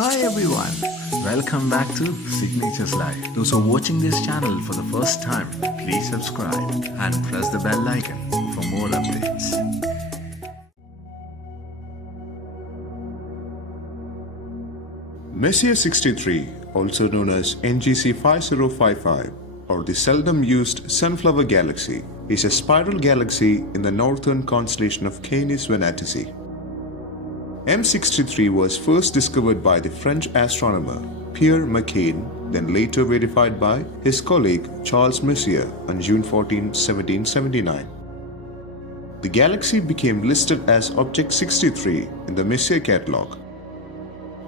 Hi everyone, welcome back to Signatures Live. Those who are watching this channel for the first time, please subscribe and press the bell icon for more updates. Messier 63, also known as NGC 5055 or the seldom used Sunflower Galaxy, is a spiral galaxy in the northern constellation of Canis Venatici. M63 was first discovered by the French astronomer Pierre Méchain, then later verified by his colleague Charles Messier on June 14, 1779. The galaxy became listed as Object 63 in the Messier catalogue.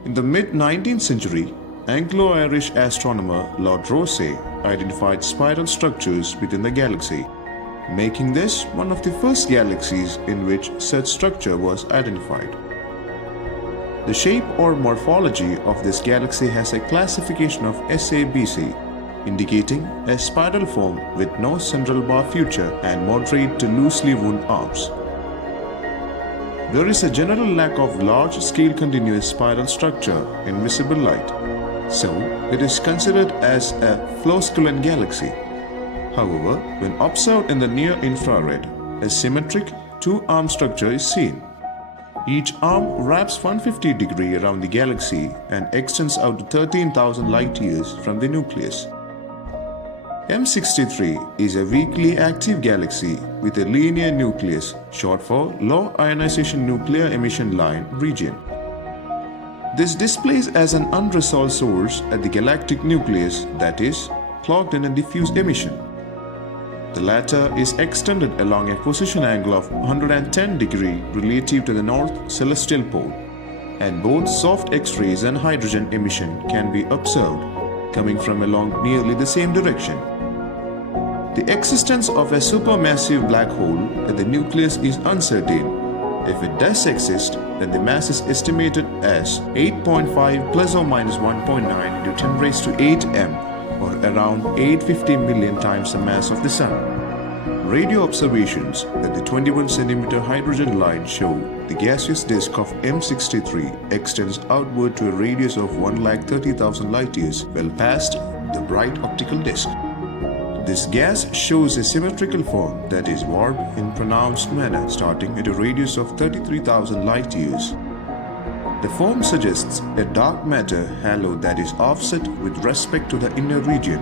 In the mid-19th century, Anglo-Irish astronomer Lord Rosse identified spiral structures within the galaxy, making this one of the first galaxies in which such structure was identified. The shape or morphology of this galaxy has a classification of SABC, indicating a spiral form with no central bar feature and moderate to loosely wound arms. There is a general lack of large-scale continuous spiral structure in visible light, so it is considered as a flocculent galaxy. However, when observed in the near-infrared, a symmetric two-arm structure is seen. Each arm wraps 150 degrees around the galaxy and extends out to 13,000 light-years from the nucleus. M63 is a weakly active galaxy with a linear nucleus, short for Low Ionization Nuclear Emission Line region. This displays as an unresolved source at the galactic nucleus, that is, clogged in a diffuse emission. The latter is extended along a position angle of 110 degrees relative to the north celestial pole, and both soft X-rays and hydrogen emission can be observed coming from along nearly the same direction. The existence of a supermassive black hole at the nucleus is uncertain. If it does exist, then the mass is estimated as 8.5 plus or minus 1.9 into 10 raised to 8 m, or around 850 million times the mass of the Sun. Radio observations at the 21 cm hydrogen line show the gaseous disk of M63 extends outward to a radius of 130,000 light-years well past the bright optical disk. This gas shows a symmetrical form that is warped in pronounced manner starting at a radius of 33,000 light-years. The form suggests a dark matter halo that is offset with respect to the inner region.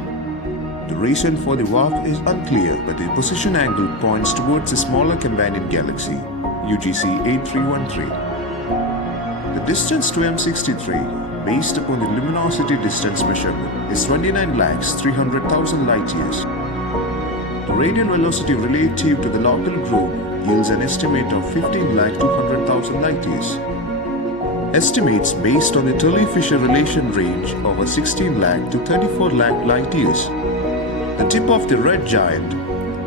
The reason for the warp is unclear, but the position angle points towards a smaller companion galaxy, UGC 8313. The distance to M63, based upon the luminosity distance measurement, is 29,300,000 light-years. The radial velocity relative to the local group yields an estimate of 15,200,000 light-years. Estimates based on the Tully-Fisher relation range over 16 lakh to 34 lakh light-years. The tip of the red giant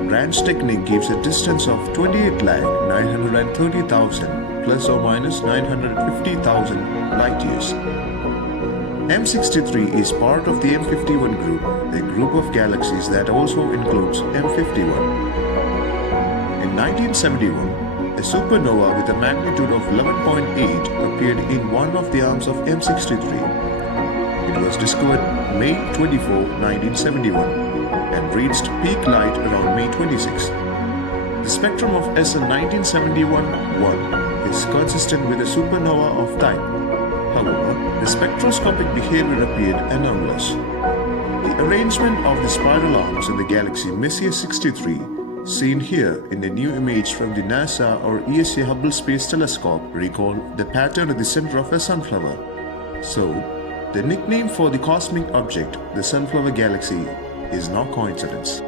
branch technique gives a distance of 28,930,000 plus or minus 950,000 light-years. M63 is part of the M51 group, a group of galaxies that also includes M51. In 1971, a supernova with a magnitude of 11.8 appeared in one of the arms of M63. It was discovered May 24, 1971 and reached peak light around May 26. The spectrum of SN 1971-1 is consistent with a supernova of time. However, the spectroscopic behavior appeared anomalous. The arrangement of the spiral arms in the galaxy Messier 63, seen here in the new image from the NASA or ESA Hubble Space Telescope, recall the pattern at the center of a sunflower. So, the nickname for the cosmic object, the Sunflower Galaxy, is no coincidence.